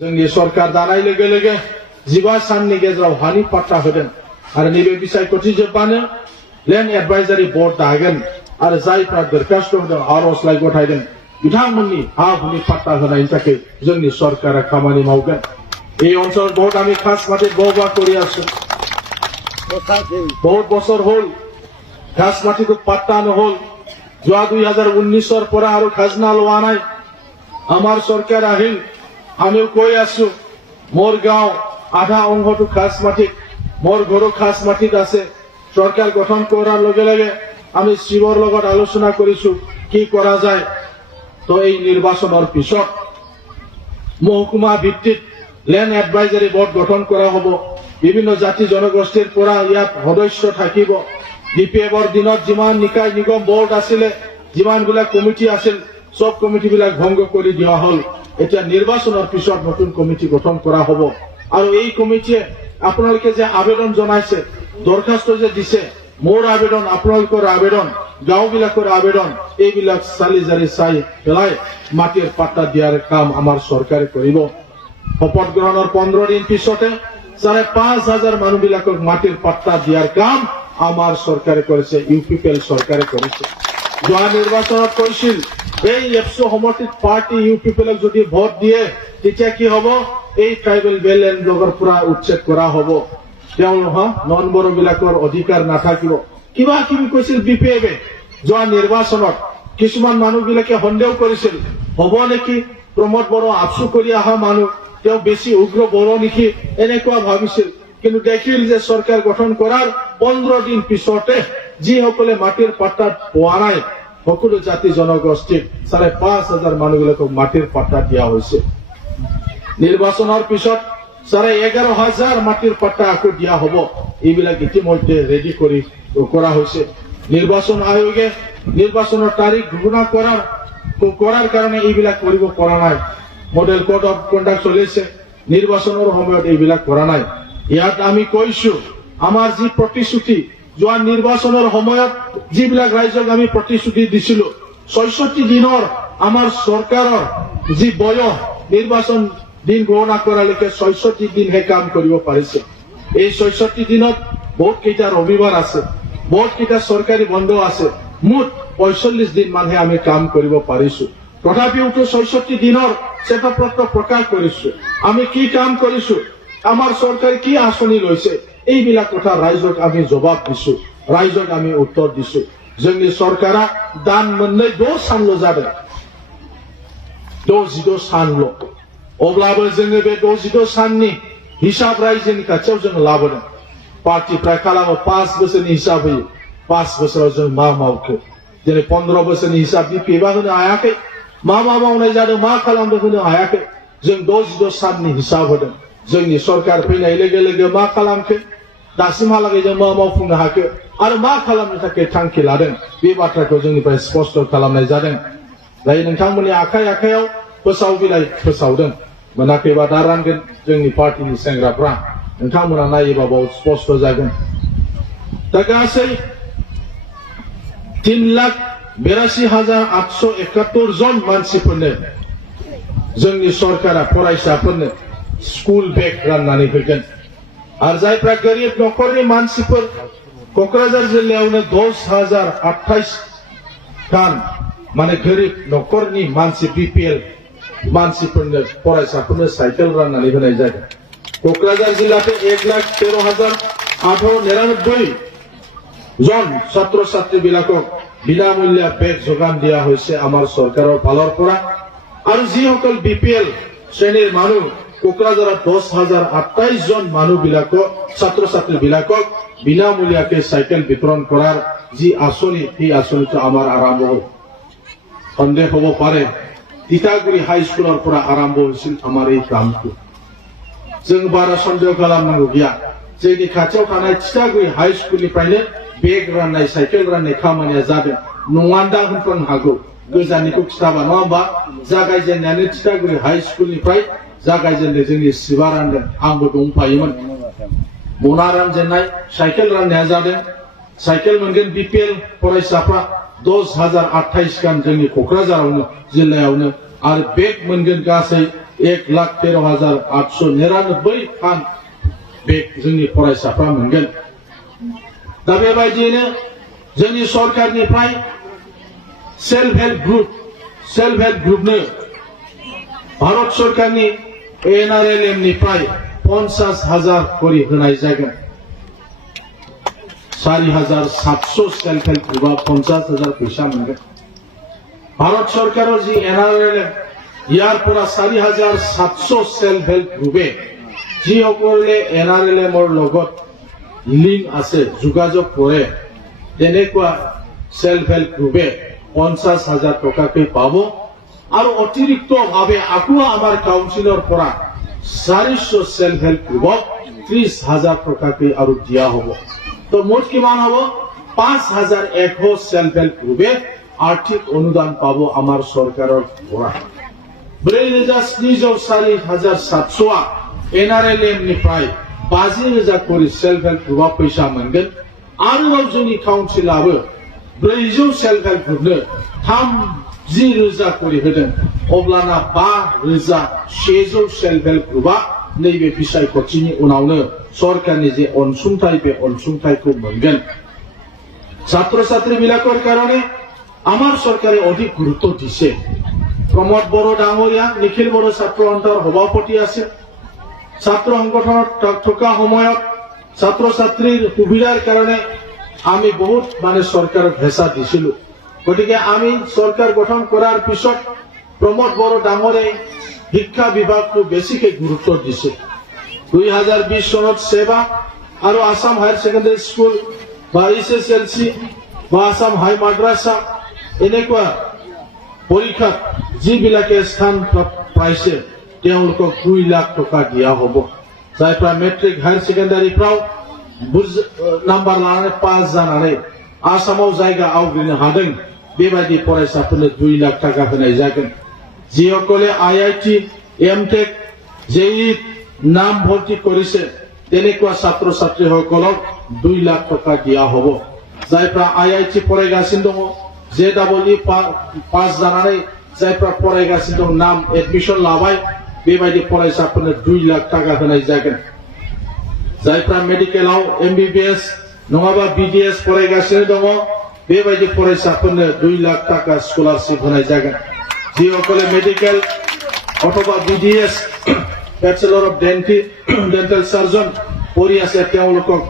जोंनि सरकार दानाय लोगो लोगो 15 साननि गेजेराव हानि पाट्टा होदों आरो नैबे बिसायख'थि जोबबानो लेन्ड एडभाइजारि बर्ड दागोन आरो जायफ्रा दरखास्त होदों आर'जलाइ गथायदों बिथांमोननि हा हुनि पाट्टा होनायनि थाखाय जोंनि सरकारा खामानि मावगोन। এই অঞ্চল বহুত আমি খাস মাটিত বহবাস কৰি আছো বহুত বছৰ হল খাস মাটিটো পাট্টা নহল যোৱা 2019 পৰা আৰু খাজনা লোৱা নাই। আমাৰ চৰকাৰ আহিল আমিও কৈ আছো মোৰ গাঁও আধা অংশটো খাস মাটিত মোৰ ঘৰো খাস মাটিত আছে। সরকার গঠন করার লগে লগে আমি শিবর লগত আলোচনা করেছি কি করা যায়। তো এই নির্বাচনের পিছত মহকুমা ভিত্তিক ল্যান্ড এডভাইজারি বোর্ড গঠন করা হব। বিভিন্ন জাতি জনগোষ্ঠীর পৰা ইয়াত সদস্য থাকিব। ডিপিএফৰ দিনত যিমান নিকায় নিগম বোর্ড আছিলে যিমান বিলাক কমিটি আছিল সব কমিটি বিলাক ভঙ্গ কৰি দিয়া হল। এটা নির্বাচনের পিছত নতুন কমিটি গঠন করা হব আৰু এই কমিটিয়ে আপোনালোকে যে আবেদন জনাইছে দরখাস্ত যে দিছে মোর আবেদন আপোনালোকৰ আবেদন গাঁওবিলাকৰ আবেদন এইবিলাক চালি জাৰি চাই পেলাই মাটিৰ পাট্টা দিয়াৰ কাম আমাৰ চৰকাৰে কৰিব। শপত গ্ৰহণৰ 15 দিন পিছতে 5,500 মানুহবিলাকক মাটিৰ পাট্টা দিয়াৰ কাম আমাৰ চৰকাৰে কৰিছে, ইউপিপিএল চৰকাৰে কৰিছে। যোৱা নিৰ্বাচনত কৈছিল এই এফচি সমৰ্থিত পাৰ্টি ইউপিপিএলক যদি ভোট দিয়ে তেতিয়া কি হ'ব, এই ট্ৰাইবেল বেলেণ্ডৰ পৰা উচ্ছেদ কৰা হ'ব, নন বড়ো বিলাকৰ অধিকাৰ নাথাকিব, কিবা কিবি কৈছিল বিপিএফে। যোৱা নিৰ্বাচনত কিছুমান মানুহবিলাকে সন্দেহ কৰিছিল হ'ব নেকি প্ৰমোদ বড়ো আপচু কৰি অহা মানুহ তেওঁ বেছি উগ্ৰ বড়ো নেকি এনেকুৱা ভাবিছিল। কিন্তু দেখিল যে চৰকাৰ গঠন কৰাৰ 15 দিন পিছতে যিসকলে মাটিৰ পাট্টা পোৱা নাই সকলো জাতি জনগোষ্ঠীক 5,500 মানুহবিলাকক মাটিৰ পাট্টা দিয়া হৈছে। নিৰ্বাচনৰ পিছত 11,500 মাটিৰ পাট্টা আকৌ দিয়া হ'ব। এইবিলাক ইতিমধ্যে ৰেডি কৰা হৈছে। নিৰ্বাচন আয়োগে নিৰ্বাচনৰ তাৰিখ ঘোষণা কৰাৰ কাৰণে এইবিলাক কৰিব পৰা নাই। মডেল কোড অফ কণ্ডাক্ট চলিছে, নিৰ্বাচনৰ সময়ত এইবিলাক কৰা নাই। ইয়াত আমি কৈছো আমাৰ যি প্ৰতিশ্ৰুতি যোৱা নিৰ্বাচনৰ সময়ত যিবিলাক ৰাইজক আমি প্ৰতিশ্ৰুতি দিছিলো 66 দিনৰ আমাৰ চৰকাৰৰ যি বয়স নিৰ্বাচন দিন গণনা কৰালৈকে 66 দিনহে কাম কৰিব পাৰিছে। এই 66 দিনত বহুত কেইটা ৰবিবাৰ আছে, বহুত কেইটা চৰকাৰী বন্ধ আছে, মুঠ 45 দিন মানহে আমি কাম কৰিব পাৰিছো। তথাপিওতো 66 দিনৰ শ্বেতপত্ৰ প্ৰকাশ কৰিছো, আমি কি কাম কৰিছো, আমাৰ চৰকাৰে কি আঁচনি লৈছে, এইবিলাক কথা রাইজক আমি জবাব দিছো, রাইজক আমি উত্তর দিছো। जोंनि सरकारा दान मोननै 2 सानल' जादों, 62 सानल'। अब्लाबो जोङो बे 62 साननि हिसाब रायजोनि खाथियाव जों लाबोदों। पार्टीफ्रा खालामो 5 बोसोरनि हिसाब होयो, 5 बोसोराव जों मा मावखो, दिनै 15 बोसोरनि हिसाब बिपिएफआ होनो हायाखै, मा मावनाय जादों मा खालामदों होनो हायाखै। जों 62 साननि हिसाब होदों। जोंनि सरकार फैनाय लोगो लोगो मा खालामखो, दासिमहालागै जों मा मावफुंनो हाखो आरो मा खालामनो थाखाय थांखि लादों बे बाथ्राखौ जोंनिफ्राय स्पष्ट खालामनाय जादों। दायो नोंथांमोननि आखाइ आखायाव फोसाव बिलाइ फोसावदों, मोनाखैबा दा रानगोन जोंनि पार्टीनि सेंग्राफ्रा, नोंथांमोना नायोबा बाव स्पष्ट जागोन। दा गासै 3,82,871 जन मानसिफोरनो जोंनि सरकारा फरायसाफोरनो स्कुल बेग राननानै होगोन। आरो जायफ्रा गोरिब न'खरनि मानसिफोर क'क्राझार जिल्लायावनो 10,028 खान माने गोरिब न'खरनि मानसि बिपिएल मानसिफोरनो फरायसाफोरनो साइकेल राननानै होनाय जादों। क'क्राझार जिल्लाতে 1,13,899 জন ছাত্ৰ ছাত্ৰীবিলাকক বিনামূলীয়া বেগ যোগান দিয়া হৈছে আমাৰ চৰকাৰৰ ফালৰ পৰা। আৰু যিসকল বিপিএল শ্ৰেণীৰ মানুহ কোকৰাঝাৰত 10,028 জন মানুহবিলাকক ছাত্ৰ ছাত্ৰীবিলাকক বিনামূলীয়াকৈ চাইকেল বিতৰণ কৰাৰ যি আঁচনি সেই আঁচনিটো আমাৰ আৰম্ভ হ'ল। সন্দেহ হ'ব পাৰে তিতাগুৰি হাইস্কুলৰ পৰা আৰম্ভ হৈছিল আমাৰ এই কামটো। जों बारा सन्देह खालामनांगौ गैया, जोंनि खाथियाव थानाय तितागुरि हाइस्कुलनिफ्रायनो बेग राननाय साइकेल राननाय खामानिया जादों। नङान्दा होनफ्लांनो हागौ, गोजाननिखौ खिथाबा नङा होमबा। जागायजेननायानो तितागुरि हाइस्कुलनिफ्राय जागायजेनदों, जोंनि सिबा रानदों, आंबो दंफायोमोन। मना रानजेननाय साइकेल राननाया जादों। साइकेल मोनगोन बिपिएल फरायसाफ्रा 10,028 खान जोंनि क'क्राझारावनो जिल्लायावनो, आरो बेग मोनगोन गासै 1,13,899 खान बेग जोंनि फरायसाफ्रा मोनगोन। दा बेबायदियैनो जोंनि सरकारनिफ्राय सेल्फ हेल्प ग्रुपनो भारत सरकारनि NRLM निफ्राय 50,000 करि होनाय जागोन। 4,700 सेल्फ हेल्प ग्रुपआ 50,000 फैसा मोनगोन। भारत सरकाराव जी NRLM ইয়াৰ পৰা 4,700 সেলফ হেল্প গ্ৰুপে যিসকলে NRLM-ৰ লগত লিংক আছে যোগাযোগ কৰে তেনেকুৱা সেলফ হেল্প গ্ৰুপে 50,000 টকাকৈ পাব আৰু অতিৰিক্তভাৱে আকৌ আমাৰ কাউন্সিলৰ পৰা 400 সেলফ হেল্প গ্ৰুপক 30,000 টকাকৈ আৰু দিয়া হ'ব। তো মুঠ কিমান হ'ব? 5,100 সেলফ হেল্প গ্ৰুপে আৰ্থিক অনুদান পাব আমাৰ চৰকাৰৰ পৰা। 4,700 NRLM निफ्राय 50,000 करि सेल्फ हेल्प ग्रुपआ फैसा मोनगोन। आरोबाव जोंनि काउन्सिलाबो 400 सेल्फ हेल्प ग्रुपनो 30,000 करि होदों। अब्लाना 5,100 सेल्फ हेल्प ग्रुपआ नैबे बिसायख'थिनि उनावनो सरकारनि जे अनसुंथाइ बे अनसुंथाइखौ मोनगोन। ছাত্র ছাত্রীবিলাকৰ কাৰণে আমাৰ চৰকাৰে অধিক গুৰুত্ব দিছে। प्रमोद बड़ो डांगरिया निखिल बड़ो छात्र अंतर सभापति আছে। छात्र संगठনত থকা সময়ত ছাত্র ছাত্রীৰ সুবিধাৰ কাৰণে আমি বহুত চৰকাৰক হেঁচা দিছিলো। গতিকে আমি চৰকাৰ গঠন কৰাৰ পিছত प्रमोद बड़ो डांगरे শিক্ষা বিভাগটো বেছিকৈ গুৰুত্ব দিছে। 2020 চনত সেৱা আৰু আসাম হায়াৰ সেকেন্ডাৰী স্কুল বা SSLC বা আসাম হাই মাদ্ৰাসা এনেকুৱা পৰীক্ষাত যিবিলাকে স্থান পাইছে তেওঁলোকক 2 লাখ টকা দিয়া হ'ব। जायफ्रा मेट्रिक हायर सेकेंडारी फ्राव नाम्बार लानानै पास जानानै आसामाव जायगा आवग्रिनो हादों बेबायदि फरायसाफोरनो 2 लाख टाका होनाय जागोन। যিসকলে IIT MTech JEE नाम भर्ती কৰিছে তেনেকুৱা ছাত্ৰ ছাত্ৰীসকলক 2 লাখ টকা দিয়া হ'ব। जायफ्रा IIT फरायगासिनो दङ JEE पास जानानै जायफ्रा फरायगासिनो दं नाम एडमिशन लाबाय बेबायदि फरायसाफोरनो 2 लाख टाका होनाय जागोन। जायफ्रा मेडिकेलाव MBBS नङाबा BDS फरायगासिनो दङ बेबायदि फरायसाफोरनो 2 लाख टाका स्कलारशिप होनाय जागोन। যিসকলে मेडिकेल अथवा BDS bachelor of dental surgeon পঢ়ি আছে তেওঁলোকক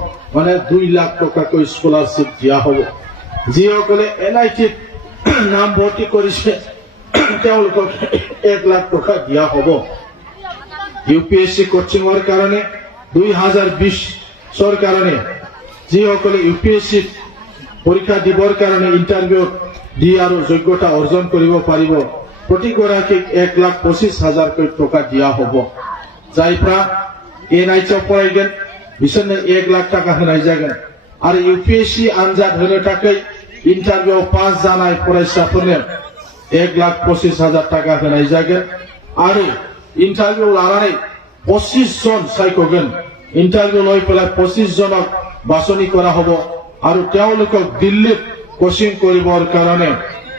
2 লাখ টকাকৈ স্কলাৰशिপ দিয়া হ'ব। যিসকলে NIT নাম ভৰ্তি কৰিছে তেওঁলোকক 1 লাখ টকা দিয়া হ'ব। UPSC কোচিংৰ কাৰণে 2020 চৰ কাৰণে যিসকলে UPSC পৰীক্ষা দিবৰ কাৰণে ইন্টাৰভিউ দি আৰু যোগ্যতা অৰ্জন কৰিব পাৰিব প্ৰতিগৰাকীক 1,25,000 টকা দিয়া হ'ব। जायफ्रा NIT फरायगोन बिसोरनो 1 लाख टाका होनाय जागोन। आरो UPSC आनजाद होनो थाखाय इन्टारभिउ पास जानाय फरायसाफोरनो 1,25,000 टाका होनाय जागोन। आरो इन्टारभिउ लानानै 25 जन सायख'गोन। इन्टारभिउ লৈ পেলাই 25 জনক বাছনি কৰা হ'ব আৰু তেওঁলোকক দিল্লীত কোচিং কৰিবৰ কাৰণে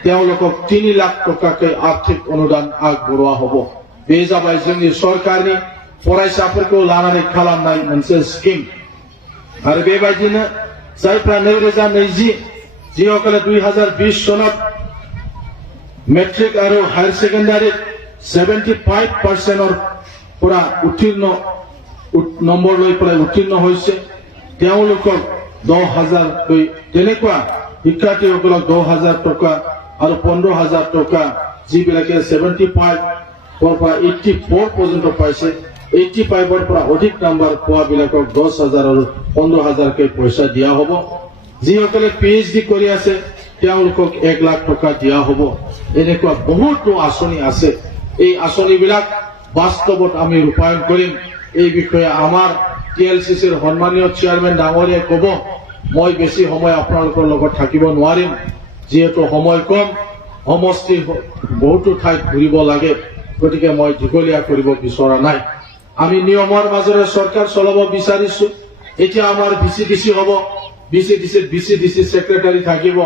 তেওঁলোকক 3 লাখ টকাকৈ आर्थिक अनुदान আগবঢ়োৱা হ'ব। बे जाबाय जोंनि सरकारनि फरायसाफोरखौ लानानै खालामनाय मोनसे स्किम। आरो बेबायदिनो जायफ्रा 2020 যিসকলে 2020 চনত मेट्रिक और हायर सेकेंडारी 75% পৰা উত্তীৰ্ণ নম্বৰ লৈ পেলাই উত্তীৰ্ণ হৈছে তেওঁলোকক 10,000 তেনেকুৱা শিক্ষাৰ্থীসকলক 10,000 টকা আৰু 15,000 টকা যিবিলাকে 75 পৰা 84 পৰ্যন্ত পাইছে 85 পৰা অধিক নম্বৰ পোৱা বিলাকক 10,000 আৰু 15,000 কৈ পইচা দিয়া হ'ব। যিসকলে PhD কৰি আছে তেওঁলোকক 1 লাখ টকা দিয়া হ'ব। এনেকুৱা বহুতো আঁচনি আছে। এই আঁচনিবিলাক বাস্তৱত আমি ৰূপায়ণ কৰিম। এই বিষয়ে আমাৰ TLCCৰ সন্মানীয় চেয়াৰমেন ডাঙৰীয়াই ক'ব। মই বেছি সময় আপোনালোকৰ লগত থাকিব নোৱাৰিম যিহেতু সময় কম সমষ্টি বহুতো ঠাইত ঘূৰিব লাগে গতিকে মই দীঘলীয়া কৰিব বিচৰা নাই। আমি নিয়মৰ মাজেৰে চৰকাৰ চলাব বিচাৰিছো। এতিয়া আমাৰ VCDC হ'ব। VCDC সেক্ৰেটাৰী থাকিব,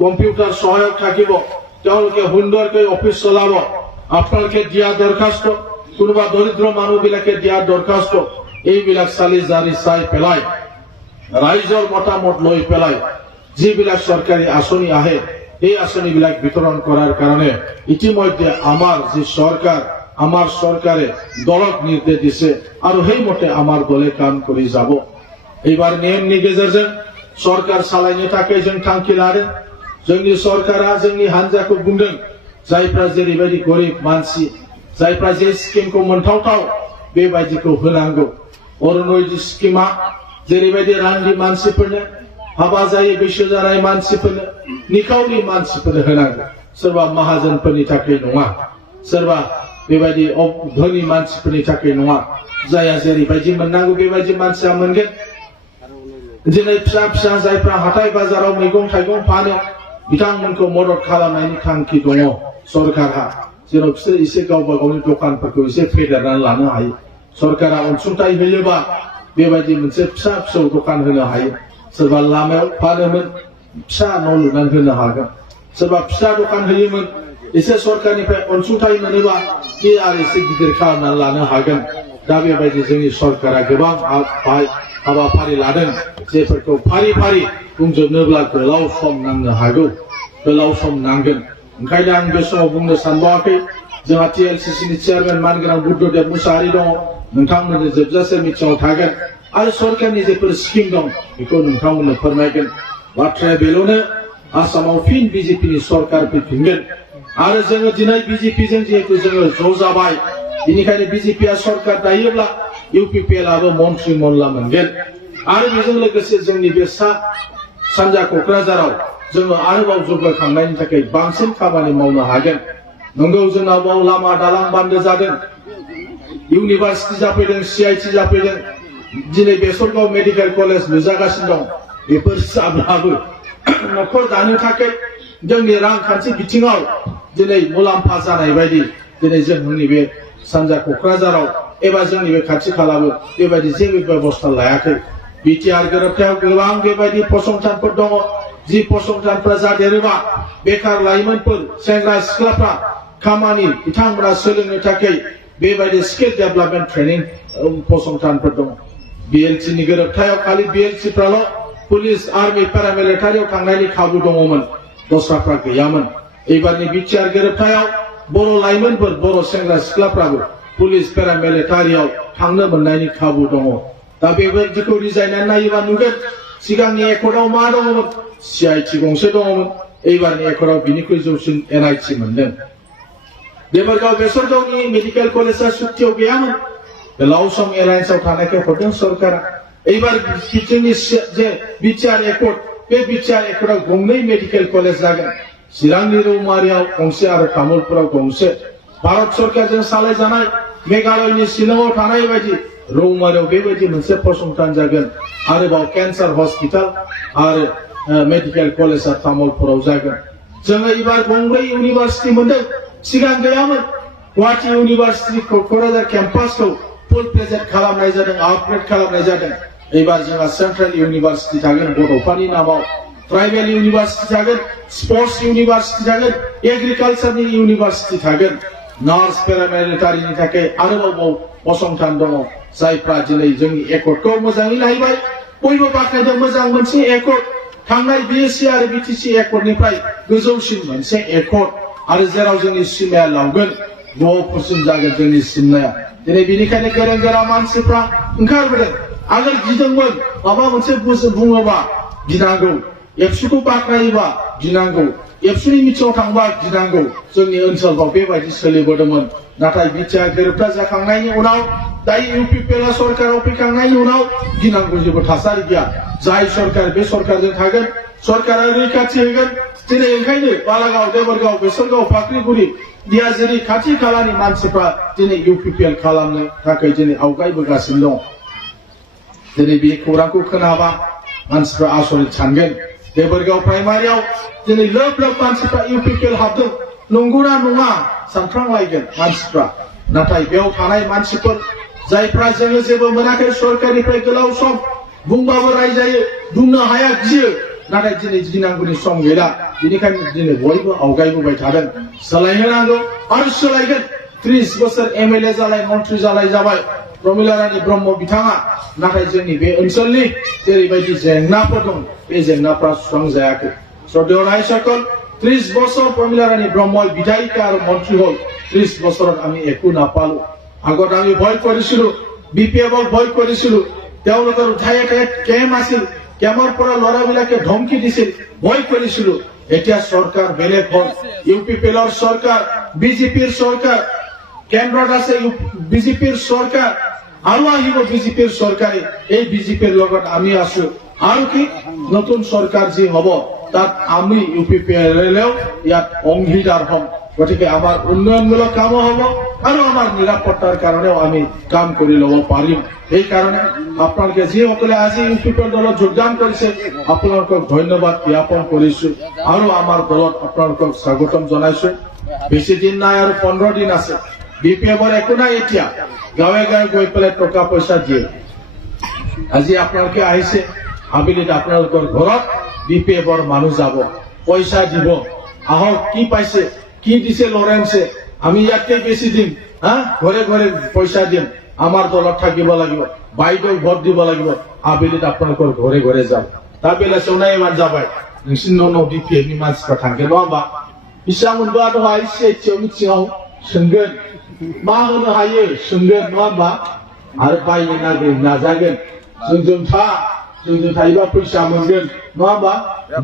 কম্পিউটাৰ সহায়ক থাকিব, তেওঁলোকে সুন্দৰকৈ অফিচ চলাব। আপোনালোকে দিয়া দৰখাস্ত কোনোবা দৰিদ্ৰ মানুহবিলাকে দিয়া দৰখাস্ত এইবিলাক চালি জাৰি চাই পেলাই ৰাইজৰ মতামত লৈ পেলাই যিবিলাক চৰকাৰী আঁচনি আহে এই আঁচনিবিলাক বিতৰণ কৰাৰ কাৰণে ইতিমধ্যে আমাৰ যি চৰকাৰ আমাৰ চৰকাৰে দলক নিৰ্দেশ দিছে আৰু সেইমতে আমাৰ দলে কাম কৰি যাব এইবাৰ নিয়মनि गेजेरजों सरकार सालायनो थाखाय जों थांखि लादों जोंनि सरकारा जोंनि हान्जाखौ बुंदों जायफ्रा जेरैबायदि गरिब मानसि जायफ्रा जे स्किमखौ मोनथावथाव बेबायदिखौ होनांगौ अरुणोदय स्किमा जेरैबायदि रांनि मानसिफोरनो हाबा जायै बैसो जानाय मानसिफोरनो निखावरि मानसिफोरनो होनांगौ सोरबा माहाजोनफोरनि थाखाय नङा सोरबा बेबायदि धोनि मानसिफोरनि थाखाय नङा जाया जेरैबायदि मोननांगौ बेबायदि मानसिया मोनगोन दिनै फिसा फिसा जायफ्रा हाथाय बाजाराव मैगं थाइगं फानो बिथांमोनखौ मदद खालामनायनि थांखि दङ सरकारहा जेराव बिसोर एसे गावबा गावनि दखानफोरखौ एसे फेदेरनानै लानो हायो सरकारा अनसुंथाइ होयोबा बेबायदि मोनसे फिसा फिसौ दखान होनो हायो सोरबा लामायाव फानोमोन फिसा न' लुनानै होनो हागोन सोरबा फिसा दखान होयोमोन एसे सरकारनिफ्राय अनसुंथाइ मोनोबा बे आरो एसे गिदिर खालामनानै लानो हागोन दा बेबायदि जोंनि सरकारा गोबां हाबाफारि लादों जेफोरखौ फारि फारि बुंजोबनोब्ला गोलाव सम नांनो हागौ गोलाव सम नांगोन ओंखायनो आं बे समाव बुंनो सानबावाखै जोंहा TLCC नि चेयारमेन मानगोनां बुद्धदेब मुसाहारि दङ नोंथांमोननो जोबजासे मिथिङाव थागोन आरो सरकारनि जेफोर स्किम दं बेखौ नोंथांमोननो फोरमायगोन बाथ्राया बेल'नो आसामाव फिन BJP नि सरकार फैफिनगोन आरो जोङो दिनै BJP जों जिहेतु जोङो ज' जाबाय बेनिखायनो BJP आ सरकार दायोब्ला UPPL आबो मन्त्रि मनला मोनगोन आरो बेजों लोगोसे जोंनि बे सानजा क'क्राझाराव जोङो आरोबाव जौगाखांनायनि थाखाय बांसिन खामानि मावनो हागोन नंगौ जोंनाव बाव लामा दालां बान्दो जादों इउनिभार्सिटि जाफैदों CIT जाफैदों दिनै बेसरगाव मेडिकेल कलेज लुजागासिनो दं बेफोर जाब्लाबो न'खर दानो थाखाय जोंनि रांखान्थि बिथिङाव दिनै मुलाम्फा जानाय बायदि दिनै जोंनि बे सानजा क'क्राझाराव एबा जोंनि बे खाथि खालाबो बेबायदि जेबो बेबस्था लायाखै बिटिआर गोरोबथायाव गोबां बेबायदि फसंथानफोर दङ जि फसंथानफोरा जादेरोबा बेखार लाइमोनफोर सेंग्रा सिख्लाफ्रा खामानि बिथांमोना सोलोंनो थाखाय बेबायदि स्किल डेभेलपमेन्ट ट्रेनिं फसंथानफोर दङ BLC नि गोरोबथायाव खालि BLC फ्राल' पुलिस आर्मि पेरामिलिटारियाव थांनायनि खाबु दङमोन दस्राफ्रा गैयामोन एबारनि बिटिआर गोरोबथायाव बर' लाइमोनफोर बर' सेंग्रा सिख्लाफ्राबो पुलिस पेरामिलिटारियाव थांनो मोननायनि खाबु दङ दा बेबायदिखौ रिजायनानै नायोबा नुगोन सिगांनि एकर्डआव मा दङमोन CIT गंसे दङमोन एबारनि एकर्डआव बिनिख्रुइ जौसिन NIT मोनदों देबरगाव बेसरगावनि मेडिकेल कलेजआ सुक्तियाव गैयामोन गोलाव सम एलायन्सआव थानायखाय हरदों सरकारा एबार जोंनि जे बिटिआर एकर्ड बे बिटिआर एकर्डआव गंनै मेडिकेल कलेज जागोन चिरांनि रौमारियाव गंसे आरो तामुलपुराव गंसे भारत सरकारजों सालायजानाय मेघालयनि शिलंआव थानाय बायदि रौमारियाव बेबायदि मोनसे फसंथान जागोन आरोबाव केन्सार हस्पिटाल आरो मेडिकेल कलेजआ तामुलपुराव जागोन जोङो एबार गंब्रै इउनिभार्सिटि मोनदों सिगां गैयामोन गुवाहाटी इउनिभार्सिटि क'क्राझार केम्पासखौ फुल प्रेजेन्ट खालामनाय जादों आपग्रेड खालामनाय जादों एबार जोंहा सेन्ट्रेल इउनिभार्सिटि थागोन बड'फानि नामाव ट्राइबेल इउनिभार्सिटि थागोन स्पर्ट्स इउनिभार्सिटि थागोन एग्रिकालचारनि इउनिभार्सिटि थागोन नार्स पेरामिलिटारिनि थाखाय आरोबाव फसंथान दङ जायफ्रा दिनै जोंनि एकर्डखौ मोजाङै नायबाय बयबो बाख्नायदों मोजां मोनसे एकर्ड थांनाय BSc आरो BTC एकर्डनिफ्राय गोजौसिन मोनसे एकर्ड आरो जेराव जोंनि सिमाया लावगोन 9% जागोन जोंनि सिमाया दिनै बेनिखायनो गोरों गोरा मानसिफ्रा ओंखारबोदों आगोल गिदोंमोन माबा मोनसे बुङोबा गिनांगौ एबसुखौ बाख्नायोबा गिनांगौ एबसुनि मिथिङाव थांबा गिनांगौ जोंनि ओनसोलाव बेबायदि सोलिबोदोंमोन नाथाय बिटिआर गोरोबथा जाखांनायनि उनाव दायो UPPL आ सरकाराव फैखांनायनि उनाव गिनांगौ जेबो थासारि गैया जाय सरकार बे सरकारजों थागोन सरकारा रैखाथि होगोन दिनै ओंखायनो बालागाव देबरगाव बेसरगाव फाख्रिगुरि दियाजिरि खाथि खालानि मानसिफ्रा दिनै UPPL खालामनो थाखाय दिनै आवगायबोगासिनो दं दिनै बे खौरांखौ खोनाबा मानसिफ्रा आसरित सानगोन देबरगाव प्राइमारियाव दिनै लोब लोब मानसिफ्रा UPPL हाबदों नंगौना नङा सानफ्रांलायगोन मानसिफ्रा नाथाय बेयाव थानाय मानसिफोर जायफ्रा जोङो जेबो मोनाखै सरकारनिफ्राय गोलाव सम बुंबाबो रायजायो बुंनो हाया गियो नाथाय दिनै गिनांगौनि सम गैला बेनिखायनो दिनै बयबो आवगायबोबाय थादों सोलायनो नांगौ आरो सोलायगोन 30 बोसोर MLA जालाय मन्त्रि जालाय जाबाय प्रमिला रानी ब्रह्म बिथाङा नाथाय जोंनि बे ओनसोलनि जेरैबायदि जेंनाफोर दं बे जेंनाफ्रा सुस्रांजायाखै श्रद्धेय नायकসকল 30 বছর প্রমিলা রানী ব্রহ্ম বিধায়িকা আর মন্ত্রী হল 30 বছৰত আমি একো নাপালো আগত আমি ভয় কৰিছিলো বিপিএফক ভয় কৰিছিলো তেওঁলোকৰ উঠাই উঠাই কেম আছিল কেমৰ পৰা লৰাবিলাকে ধমকি দিছিল ভয় কৰিছিলো এতিয়া সরকার বেলেগ হল ইউপিপিএলৰ সরকার বিজেপিৰ সরকার কেন্দ্ৰত আছে বিজেপিৰ সরকার আৰু আহিব বিজেপিৰ সরকাৰে এই বিজেপিৰ লগত আমি আছো আৰু কি নতুন সরকার যি হ'ব তাত আমি ইউপিপিএলেও ইয়াত অংশীদার হম গতিকে আমাৰ উন্নয়নমূলক কামো হ'ব আৰু আমাৰ নিৰাপত্তাৰ কাৰণেও আমি কাম কৰি ল'ব পাৰিম এই কাৰণে আপোনালোকে যিসকলে আজি ইউপিপিএল দলত যোগদান কৰিছে আপোনালোকক ধন্যবাদ জ্ঞাপন কৰিছো আৰু আমাৰ দলত আপোনালোকক স্বাগতম জনাইছো বেছি দিন নাই আৰু 15 দিন আছে বিপিএফৰ একো নাই এতিয়া গাঁৱে গাঁৱে গৈ পেলাই টকা পইচা দিয়ে আজি আপোনালোকে আহিছে আবেলিত আপোনালোকৰ ঘৰত বিপিএফৰ মানুহ যাব পইচা দিব আহক কি পাইছে কি দিছে লৰেন্সে আমি ইয়াতে বেছি দিম ঘৰে ঘৰে পইচা দিম আমাৰ দলত থাকিব লাগিব বাইদেউ ভোট দিব লাগিব আবেলিত আপোনালোকৰ ঘৰে ঘৰে যাব दा बेलासियाव नायबानो जाबाय नोंसिनि न' बिपिएफनि मानसिफ्रा थांगोन नङा होमबा बिसामोनबा दहाय सिआइटिआव मिटिङाव सोंगोन मा होनो हायो सोंगोन नङा होमबा आरो बायनो नाजागोन जोंजों थायोबा फैसा मोनगोन नङा होमबा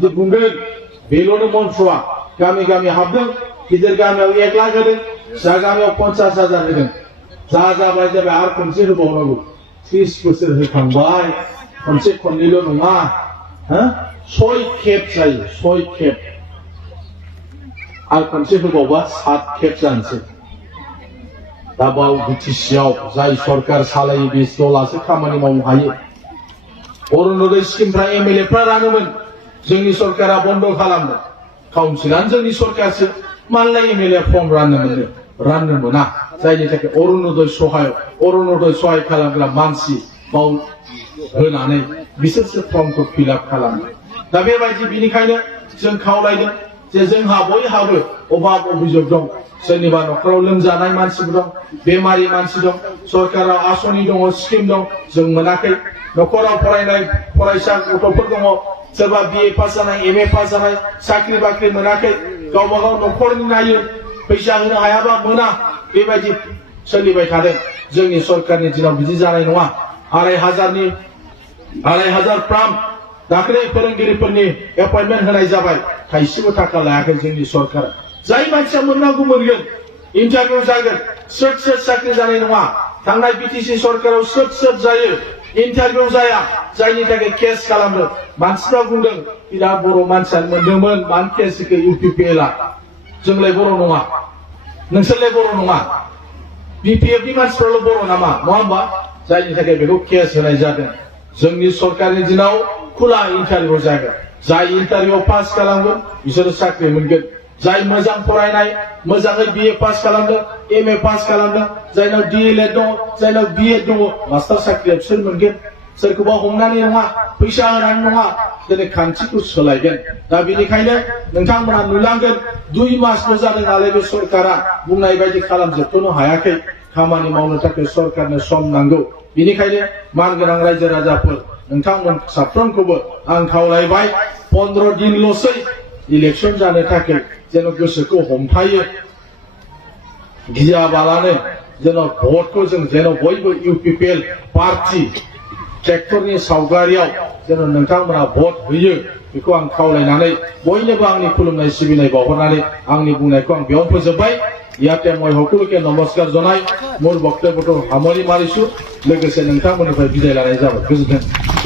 बिदि बुंगोन बेल'नो मन्थ्रआ गामि गामि हाबदों गिदिर गामियाव 1 लाख होदों फिसा गामियाव 50,000 होदों जाबाय आरो खनसे होबावनांगौ 30 बोसोर होखांबाय खनसे खननैल' नङा 6 खेब जायो 6 खेब आरो खनसे होबावबा 7 खेब जानोसै दा बाव बिटिसिआव जाय सरकार सालायो बे दलासो खामानि मावनो हायो अरुणोदय स्किमफ्रा एमएलएफ्रा रानोमोन जोंनि सरकारा बन्द खालामदों काउन्सिलानो जोंनि सरकारसो मानलाय एमएलए फर्म राननो मोना जायनि थाखाय अरुणोदय सहाय खालामग्रा मानसि बाव होनानै बिसोरसो फर्मखौ फिलआप खालामो दा बेबायदि बिनिखायनो जों खावलायदों जे जोंहा बयहाबो अभाब अभियोग दं सोरनिबा न'खराव लोमजानाय मानसिबो दं बेमारि मानसि दं सरकाराव आसनि दङ स्किम दं जों मोनाखै न'खराव फरायनाय फरायसा गथ'फोर दङ सोरबा बिए पास जानाय एमए पास जानाय साख्रि बाख्रि मोनाखै गावबा गाव न'खरनि नायो फैसा होनो हायाबा मोना बेबायदि सोलिबाय थादों जोंनि सरकारनि दिनाव बिदि जानाय नङा 2,500 फ्राम दाख्लै फोरोंगिरिफोरनि एपइन्टमेन्ट होनाय जाबाय थाइसेबो थाखा लायाखै जोंनि सरकारा जाय मानसिया मोननांगौ मोनगोन इन्टारभिउ जागोन सोर साख्रि जानाय नङा थांनाय बिटिसि सरकाराव सोर जायो इन्टारभिउ जाया जायनि थाखाय केस खालामदों मानसिफ्रा बुंदों बिदा बर' मानसियानो मोनदोंमोन मानो केस होखो इउपिपिएलआ जोंलाय बर' नङा नोंसोरलाय बर' नङा बिपिएफनि मानसिफ्राल' बर' नामा नङा होमबा जायनि थाखाय बेखौ केस होनाय जादों जोंनि सरकारनि दिनाव खुला इन्टारभिउ जागोन जाय इन्टारभिउ पास खालामगोन बिसोरो साख्रि मोनगोन जाय मोजां फरायनाय मोजाङै बिए पास खालामदों एमए पास खालामदों जायनाव डिएलएड दङ जायनाव बिएड दङ मास्टार साख्रिया बिसोर मोनगोन सोरखौबा हमनानै नङा फैसा होनानै नङा दिनै खान्थिखौ सोलायगोन दा बेनिखायनो नोंथांमोना नुलांगोन 2 मासल' जादों नालाय बे सरकारा बुंनाय बायदि खालामजोबथ'नो हायाखै खामानि मावनो थाखाय सरकारनो सम नांगौ बेनिखायनो मानगोनां रायजो राजाफोर नोंथांमोन साफ्रोमखौबो आं खावलायबाय 15 दिनल'सै इलेक्शन जानो थाखाय जेन गोसोखौ हमथायो गियाबालानो जेन भटखौ जों जेन बयबो इउपिपिएल पार्टी ट्रेक्टरनि सावगारियाव जेन नोंथांमोना भट होयो बेखौ आं खावलायनानै बयनोबो आंनि खुलुमनाय सिबिनाय बावहरनानै आंनि बुंनायखौ आं बेयावनो फोजोबबाय ইয়াতে মই সকলোকে নমস্কাৰ জনাই মোৰ বক্তব্যটো সামৰি মাৰিছো लोगोसे नोंथांमोननिफ्राय बिदाय लानाय जाबाय गोजोन्थों।